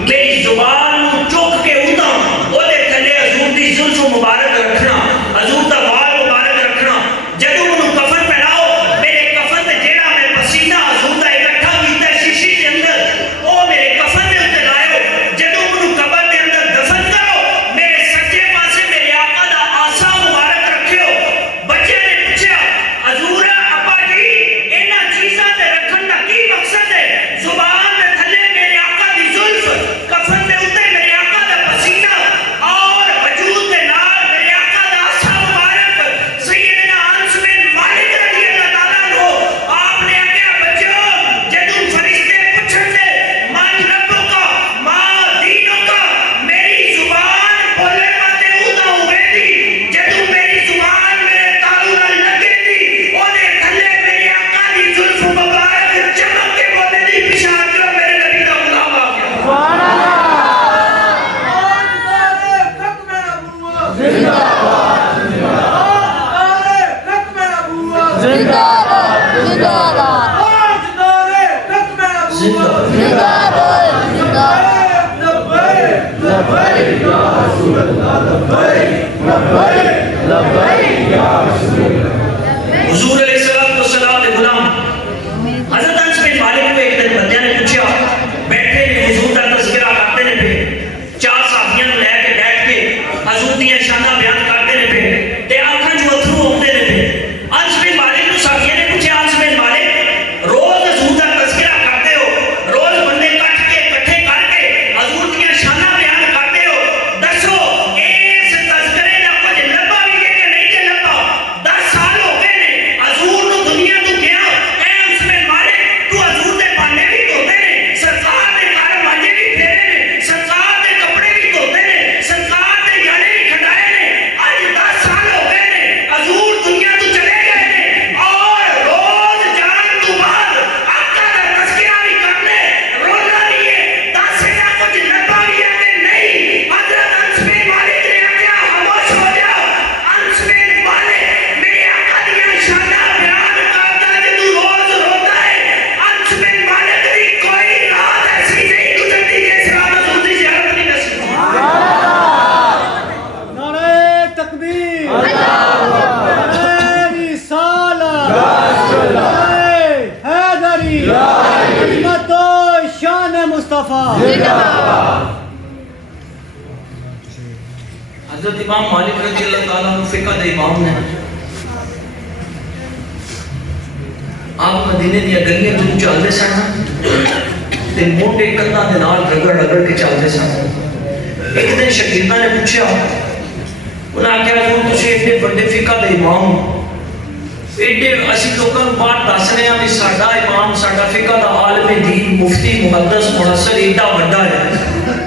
میری زبان نو چوک کے اوندا او دے تھلے حضور دی زلف مبارک رکھنا حضور دا وال مبارک رکھنا جدوں منوں کفن پہناؤ میرے کفن تے جیڑا میں پسینہ حضور دا اکٹھا کیتا شیشے دے اندر او میرے کفن دے اوتے لائیو جدوں منوں قبر دے اندر دفن کرو میرے سجے پاسے میرے آقا دا عصا مبارک رکھیو بچے نے پوچھا حضور ابا جی انہاں چیزاں تے رکھن دا کی مقصد ہے زبان دے تھلے میرے آقا دی زلف کفن دے اوتے میرے آقا دا پسینہ اور وجود دے نال میرے آقا دا عصا مبارک سیدنا انس بن مالک رضی اللہ تعالیٰ عنہ آپ نے آخیا بچوں جدوں فرشتے پوچھن دے من ربوں کا ماں دینوں کا میری زبان بولن واتے ادا ہوئے دی جدوں میری زبان میرے تالو نال لگے دی او دے تھلے میرے آقا دی زلف مبارک چمک کے بولے دی پچھاڑ جو میرے نبی دا غلام آ گیا سبحان حضور علیہ السلام دے غلام حضرت انس بن مالک کو ایک دن بندے نے پوچھا بیٹھے نے حضور دا تذکرہ کرتے نے پہ چار صحابیاں لے کے بیٹھ کے حضور دی شاناں بیان کرتے نے پہ تے آنکھاں جو اتھرو ہوندے نے پہ انس بن مالک کو صحابیاں نے پوچھا انس بن مالک روز حضور دا تذکرہ کرتے ہو روز بندے کٹ کے اکٹھے کر کے حضور دی شاناں بیان کرتے ہو دسو اس تذکرے دا کچھ لبا بھی ہے کہ نہیں کہ لبا 10 سال ہو گئے نے حضور نو دنیا تو گیا اے انس بن مالک تو حضور دے پانے بھی دھوتے نے سرکار دے گھر مانجے بھی پھیرے نے سرکار دے کپڑے بھی دھوتے نے سرکار دے یانے بھی کھٹائے نے اج 10 سال ہو گئے نے حضور دنیا تو چلے گئے نے اور روز جان تو بعد آقا دا تذکرہ بھی کرنے رونا نہیں ہے دس کا کچھ لبا بھی ہے کہ نہیں حضرت انس بن مالک نے آخیا خاموش ہو جا انس بن مالک میرے آقا دیا شاناں بیان کرتا ہے تو روز روتا ہے انس بن مالک دی کوئی رات ایسی نہیں گزرتی کہ سلام حضور دی زیارت نہیں نصیب نعرہ تکبیر نعرہ رسالت نعرہ حیدری خدمت و شان مصطفیٰ حضرت امام مالک رضی اللہ تعالیٰ عنہ فقہ دے امام نے آپ مدینے دیا گلیاں جو چلتے سن تے موٹے کندھاں دے نال رگڑ رگڑ کے چلتے سن ایک دن شاگرداں نے پوچھا انہاں آخیا حضور تسی ایڈے بڑے فقہ دے امام ایڈے اسی لوگوں کو بات دس رہے ہیں کہ ساڈا امام ساڈا فقہ دا عالم دین مفتی محدث محسر ایڈا بڑا ہے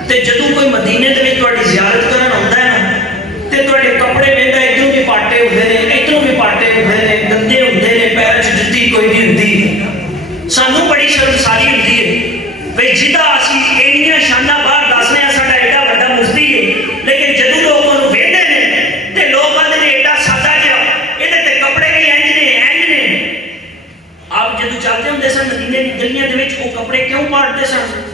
ਤੇ ਜਦੋਂ ਕੋਈ ਮਦੀਨੇ ਦੇ ਵਿੱਚ ਤੁਹਾਡੀ ਜ਼ਿਆਰਤ ਕਰਨ ਆਉਂਦਾ ਹੈ ਨਾ ਤੇ ਤੁਹਾਡੇ ਕੱਪੜੇ ਵੇਖਦਾ ਇੱਧਰੋਂ ਵੀ ਪਾਟੇ ਹੁੰਦੇ ਨੇ ਇੱਧਰੋਂ ਵੀ ਪਾਟੇ ਹੁੰਦੇ ਨੇ ਗੰਦੇ ਹੁੰਦੇ ਨੇ ਪੈਰਾਂ 'ਚ ਜੁੱਤੀ ਕੋਈ ਨਹੀਂ ਹੁੰਦੀ ਸਾਨੂੰ ਬੜੀ ਸ਼ਰਮਸਾਰੀ ਹੁੰਦੀ ਹੈ ਬਈ ਜਿਹਦਾ ਅਸੀਂ ਇੰਨੀਆਂ ਸ਼ਾਨਾਂ ਬਾਹਰ ਦੱਸਦੇ ਹਾਂ ਸਾਡਾ ਐਡਾ ਵੱਡਾ ਮੁਫਤੀ ਹੈ ਲੇਕਿਨ ਜਦੋਂ ਲੋਕ ਉਹਨੂੰ ਵੇਖਦੇ ਨੇ ਤੇ ਲੋਕ ਕਹਿੰਦੇ ਨੇ ਐਡਾ ਸਾਦਾ ਜਿਹਾ ਇਹਦੇ ਤੇ ਕੱਪੜੇ ਵੀ ਇੰਜ ਨੇ ਆਪ ਜਦੋਂ ਚੱਲਦੇ ਹੁੰਦੇ ਸਨ ਮਦੀਨੇ ਦੀ ਗਲੀਆਂ ਦੇ ਵਿੱਚ ਉਹ ਕੱਪੜੇ ਕਿਉਂ ਪਾੜਦੇ ਸਨ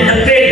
90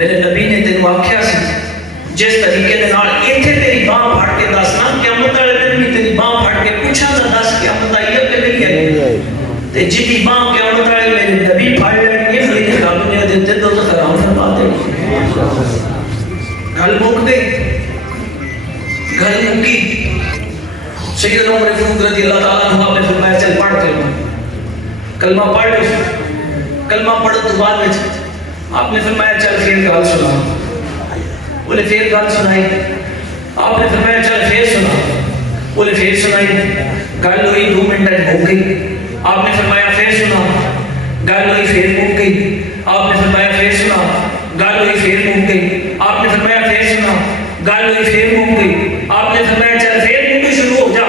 میرے نبی نے تینوں آکھیا سی جس طریقے دے نال ایتھے تیری باہ پھڑ کے دسنا قیامت والے دن بھی تیری باہ پھڑ کے پوچھاں تے دس قیامت آئی ہے کہ نہیں ہے تے جدی باہ قیامت والے میرے نبی پھڑ لینی ہے میرے رب نے دے دو تو حرام فرما دے گل مک گئی گل مکی سیدنا عمر فاروق رضی اللہ تعالیٰ عنہ آپ نے فرمایا چل پڑھ کلمہ پڑھ کلمہ پڑھ تو بعد میں آپ نے فرمایا چل پھر گل سنا بولے پھر گل سنائی آپ نے فرمایا چل پھر سنا بولے پھر سنائی گل ہوئی 2 منٹ ہو گئی آپ نے فرمایا پھر سنا گل ہوئی پھر مک گئی آپ نے فرمایا پھر سنا گل ہوئی پھر مک گئی آپ نے فرمایا پھر سنا گل ہوئی پھر مک گئی آپ نے فرمایا چل پھر مک شروع ہو جا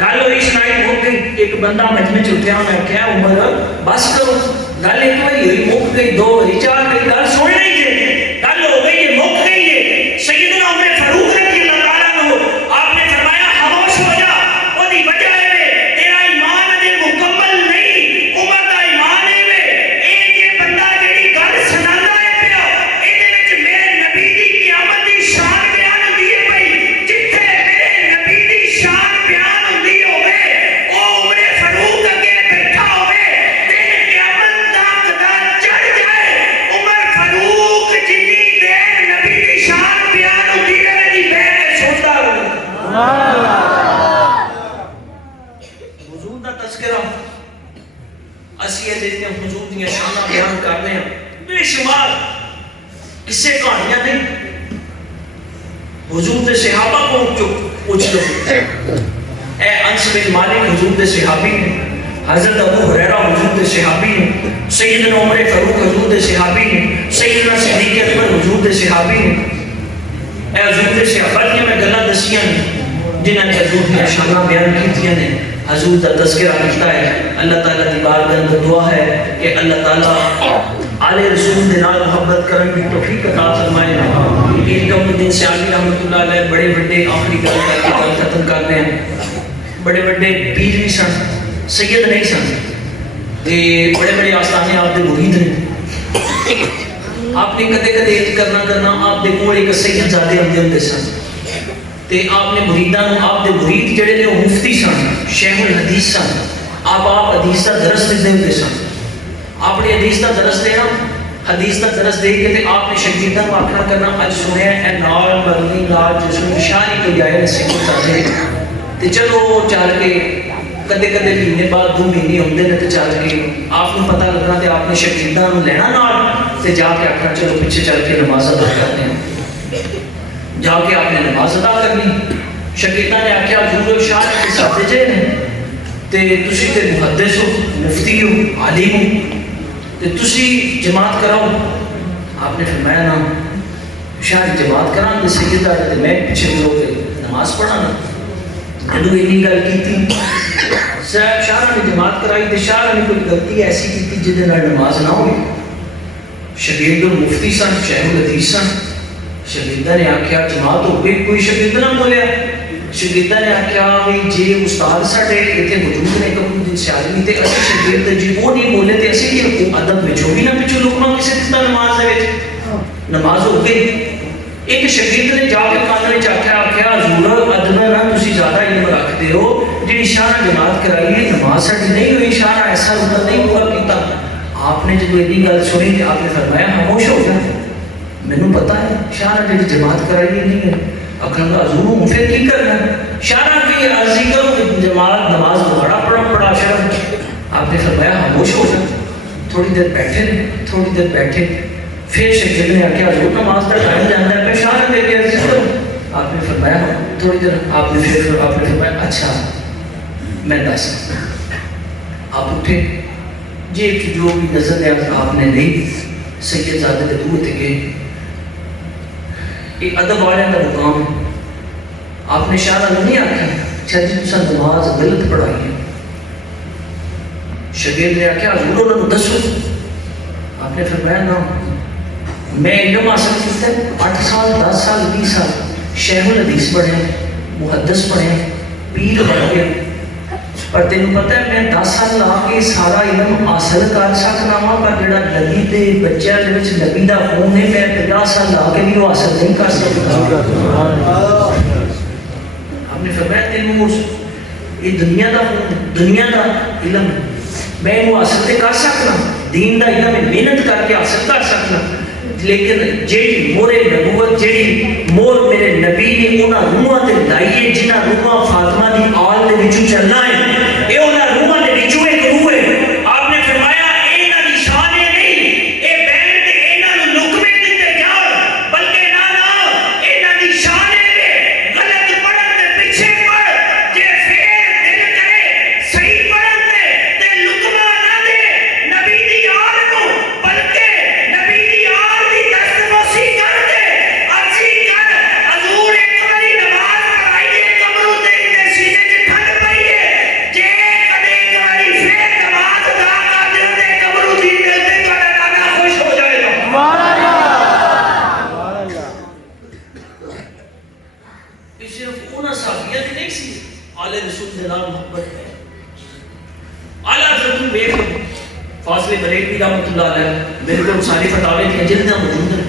گل ہوئی سنائی مک گئی ایک بندہ مجمع چ اٹھیا میں کہا عمر بس کرو گل ایک باری ہوئی مک گئی 2 باری 4 باری گل سن نہیں جے گل ہو گئی ہے مک گئی ہے سیدنا عمر فاروق رضی اللہ تعالیٰ عنہ آپ نے فرمایا خاموش ہو جا اودی وجہ ہے تیرا ایمان اجے مکمل نہیں عمر دا ایمان ہے اے جے بندہ جڑی گل سنادا ہے پیا ایدے وچ میرے نبی دی قیامت دی شان بیان ہوندی ہے بھائی جتھے میرے نبی دی شان بیان ہوندی ہوے او عمر فاروق اگے بیٹھا ہوے تے قیامت دا قدا چڑھ جائے عمر فاروق جتنی دیر نبی دی شان بیان ہوندی رہے دی بیٹھ کے سنتا رہے حضور دا تذکرہ اسی دیتے ہیں حضور دیا شانہ بیان کرنے ہیں بے شمار کسے کہانیاں نہیں حضور دے صحابہ کو پوچھ لو اے انس بن مالک حضور دے صحابی ہیں حضرت ابو ہریرہ حضور دے صحابی ہیں سیدنا عمر فاروق حضور دے صحابی ہیں سیدنا صدیق اکبر حضور دے صحابی ہیں اے حضور دے صحابہ کی میں گلاں دسیاں ہیں جنہاں نے حضور دیا شانہ بیان کیتیاں نے حضور دا تذکرہ کرتا ہے اللہ تعالیٰ دی بارگاہ میں دعا ہے کہ اللہ تعالیٰ آل رسول دے نال محبت کرن کی توفیق عطا فرمائے پیر کم الدین سیاسی رحمۃ اللہ علیہ بڑے بڑے آخری گل کر کے گل ختم کرتے ہیں بڑے بڑے پیر بھی سن سید نہیں سن تے بڑے بڑے آستانے آپ دے مرید نے آپ نے کدے کدے کرنا آپ دے کول ایک سید زادے ہوندے سن تے آپ نے مریداں آپ دے مرید جڑے نے مفتی سن شیخ الحدیث سن آپ حدیث دا درس دے ہوندے سن آپ نے حدیث دا درس دینا حدیث دا درس دے کے تے آپ نے شاگرداں نوں آکھنا کرنا اج سنیا اے نال مرنی نال جسم شاری کو جائے سکھ ساڈے تے چلو چل کے کدے کدے مہینے بعد 2 مہینے ہوندے نے تے چل کے آپ کو پتہ لگنا تے آپ نے شاگرداں نوں لینا نال تے جا کے آکھنا چلو پیچھے چل کے نماز ادا کرتے ہیں جا کے آپ نے نماز ادا کرنی شاگرداں نے آکھیا حضور شاہ کے ساتھ جے نے تے تسی تے محدث ہو مفتی ہو عالم ہو تے تسی جماعت کراؤ آپ نے فرمایا نا شاہ جماعت کران تے سید آ تے میں پیچھے لوگ نماز پڑھانا جدوں اینی گل کیتی شاہ نے جماعت کرائی تے شاہ نے کوئی غلطی ایسی کیتی جدے نال نماز نہ ہوئی شاگرد مفتی سن شیخ الحدیث سن شاگرداں نے آکھیا جماعت ہو گئی کوئی شاگرد نہ بولیا شاگرداں نے آکھیا کہ جی استاد ساڈے ایتھے موجود نے کم دن سیالوی تے اسی شاگرد جی وہ نہیں بولے تے اسی کہ ادب وچ ہو بھی نہ پچھو لوکاں کسے دتا نماز دے وچ نماز ہو گئی ایک شاگرد نے جا کے کان وچ آکھیا حضور ادب نہ تسی زیادہ علم رکھدے ہو جڑی شاہ نے جماعت کرائی ہے نماز ساڈی نہیں ہوئی شاہ نے ایسا ادب نہیں پورا کیتا آپ نے جب یہ گل سنی تے آپ نے فرمایا خاموش ہو گیا مینوں پتا ہے شاہ نے جڑی جماعت کرائی نہیں ہے اکھاں دا حضور ہوں پھر کی کرنا شاہ کی عرضی کرو کہ جماعت نماز دوبارہ پڑھا شرم آپ نے فرمایا خاموش ہو گیا تھوڑی دیر بیٹھے پھر شاگرد نے آکھیا حضور نماز کا ٹائم جاندا ہے شاہ نے دے کے عرض کرو آپ نے فرمایا تھوڑی دیر آپ نے فرمایا اچھا میں دس آپ اٹھے جی جو بھی نظر ہے آپ نے نہیں سید زادے دے دور تے گئے ایک ادب والے کا مقام ہے آپ نے شاہ نہیں آکھیا اچھا جی تساں نماز غلط پڑھائی ہے شاگرد نے آکھیا حضور انہاں نوں دسو آپ نے فرمایا نا میں علم حاصل کیتا 8 سال 10 سال 20 سال شیخ الحدیث پڑھے محدث پڑھے پیر بن گئے پر تینوں پتہ ہے میں 10 سال لا کے سارا علم حاصل کر سکنا وا پر جڑا نبی دے بچیاں دے وچ نبی دا خون ہے میں 50 سال لا کے بھی وہ حاصل نہیں کر سکتا. آپ نے فرمایا تینوں یہ دنیا دا علم میں وہ حاصل تے کر سکنا, دین دا علم میں محنت کر کے حاصل کر سکنا, لیکن جیڑی مورے نبوت جیڑی مور میرے نبی نے انہاں روحاں تے لائیے جنہاں روحاں فاطمہ دی آل دے وچوں چلنا ہے, اے انہاں روحاں دے وچوں ایک روح ہے. آپ نے فرمایا انہاں دی شان نہیں اے بہن تے انہاں نوں لقمے دتے جاؤ, بلکہ نہ انہاں دی شان ہے غلط پڑھن دے پیچھے پڑھ, جے پھر دل کرے صحیح پڑھن دے تے لقمہ نہ دے نبی دی آل نوں, بلکہ نبی دی آل دی دستبوسی کر دے, عرضی کر حضور ایک باری نماز پڑھائیے قبروں تے اندے سینے چ ٹھنڈ پئی ہے, جے کدے ایک باری پھر نماز ادا کر دے تے قبروں دی دل تے تہاڈا دادا خوش ہو جائے گا. یہ صرف انہاں صحابیت نہیں سی آل رسول دے نال محبت ہے. اعلیٰ حضرت ویکھ لو فاضل بریلوی رحمۃ اللہ علیہ میرے کو ساری فتاوے کی جلداں موجود ہیں.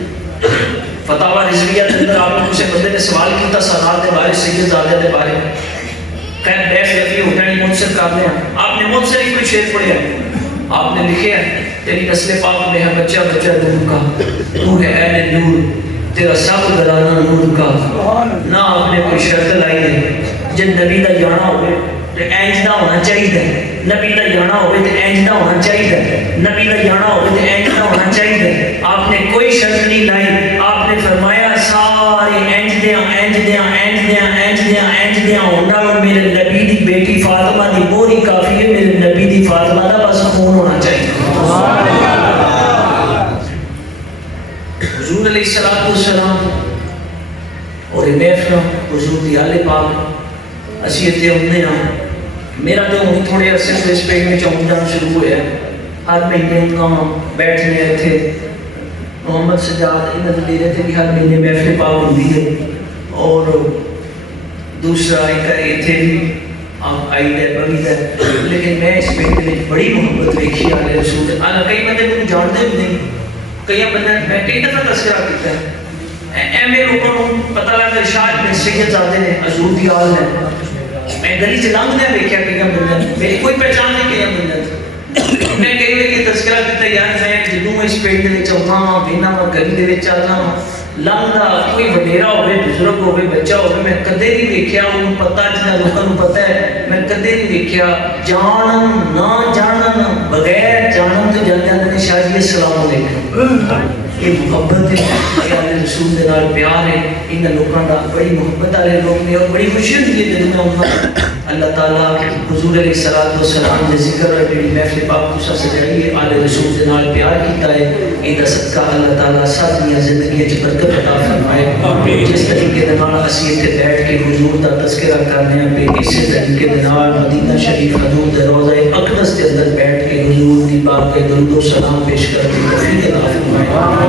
فتاوا رضویہ کے اندر آپ نے کسی بندے نے سوال کیتا سادات کے بارے سید زادہ کے بارے میں, خیر بحث لفی ہو جانی منصر کر لیں. آپ نے مجھ سے ہی کوئی شعر پڑھیا, آپ نے لکھے ہے تیری نسل پاک میں ہے بچہ بچہ نور کا, تو ہے اہل نور تیرا سب گھرانہ نور کا. نہ آپ نے کوئی شرط لائی ہے جن نبی دا جانا ہوئے تو اینج دا ہونا چاہیے, نبی دا جانا ہوئے تو اینج دا ہونا چاہیے, نبی دا جانا ہوئے تو اینج دا ہونا چاہیے. آپ نے کوئی شرط نہیں لائی, آپ نے فرمایا سارے اینج دیاں اینج دیاں اینج دیاں اینج دیاں اینج دیاں ہونا میرے نبی دی بیٹی فاطمہ دی موری کافی ہے, میرے نبی دی فاطمہ دا بس خون ہونا چاہیے. حضور علیہ السلام اور محفل حضور دی آل پاک اسی اتنے ہوندے ہاں. میرا تو ہوں تھوڑے عرصے سے اس پیٹ میں چون جانا شروع ہوا ہے. ہر مہینے ہم بیٹھنے تھے محمد سجاد انہوں نے رہے تھے کہ ہر مہینے محفل پاک ہوتی ہے. اور دوسرا ایک اتنے بھی آئی ہے بغیر ہے, لیکن میں اس پیٹ میں بڑی محبت دیکھی آل رسول. کئی بندے مجھے جانتے بھی نہیں, کئی بندے میں کئی دفعہ تذکرہ کیتا ہے ایم اے لوگوں کو پتہ لگا ارشاد میں سید زادے نے حضور دی آل ہے. میں گلی چ لنگدے ویکھیا کئی بندے میری کوئی پہچان نہیں کئی بندے. میں کئی واری تذکرہ کیتا یار میں جدوں اس پیٹ دے وچ آواں وینا وا گلی دے وچ چلنا لنگدا کوئی وڈیرا ہوے بزرگ ہوے بچہ ہوے میں کدے نہیں ویکھیا انہوں پتہ جنہاں لوکاں نوں پتہ ہے میں کدے نہیں ویکھیا جانن نہ جانن بغیر جانن تو جل جاندے نے شاہ جی السلام علیکم. یہ محبت ہے, آل رسول دے نال پیار ہے, ان لوکاں دا بڑی محبت والے لوگ نے اور بڑی خوشی ہوندی ہے جدوں میں انہاں اللہ تعالیٰ حضور علیہ السلام دے ذکر اور جڑی محفل پاک تساں سجائی ہے آل رسول دے نال پیار کیتا ہے, اے دا صدقہ اللہ تعالیٰ ساری زندگی وچ برکت عطا فرمائے. جس طریقے دے نال اسی ایتھے بیٹھ کے حضور دا تذکرہ کرنے ہیں بے اسی طریقے دے نال مدینہ شریف حضور دے روضہ اقدس دے اندر بیٹھ کے حضور دی بارگاہ درود و سلام پیش کرنے کی توفیق عطا فرمائے.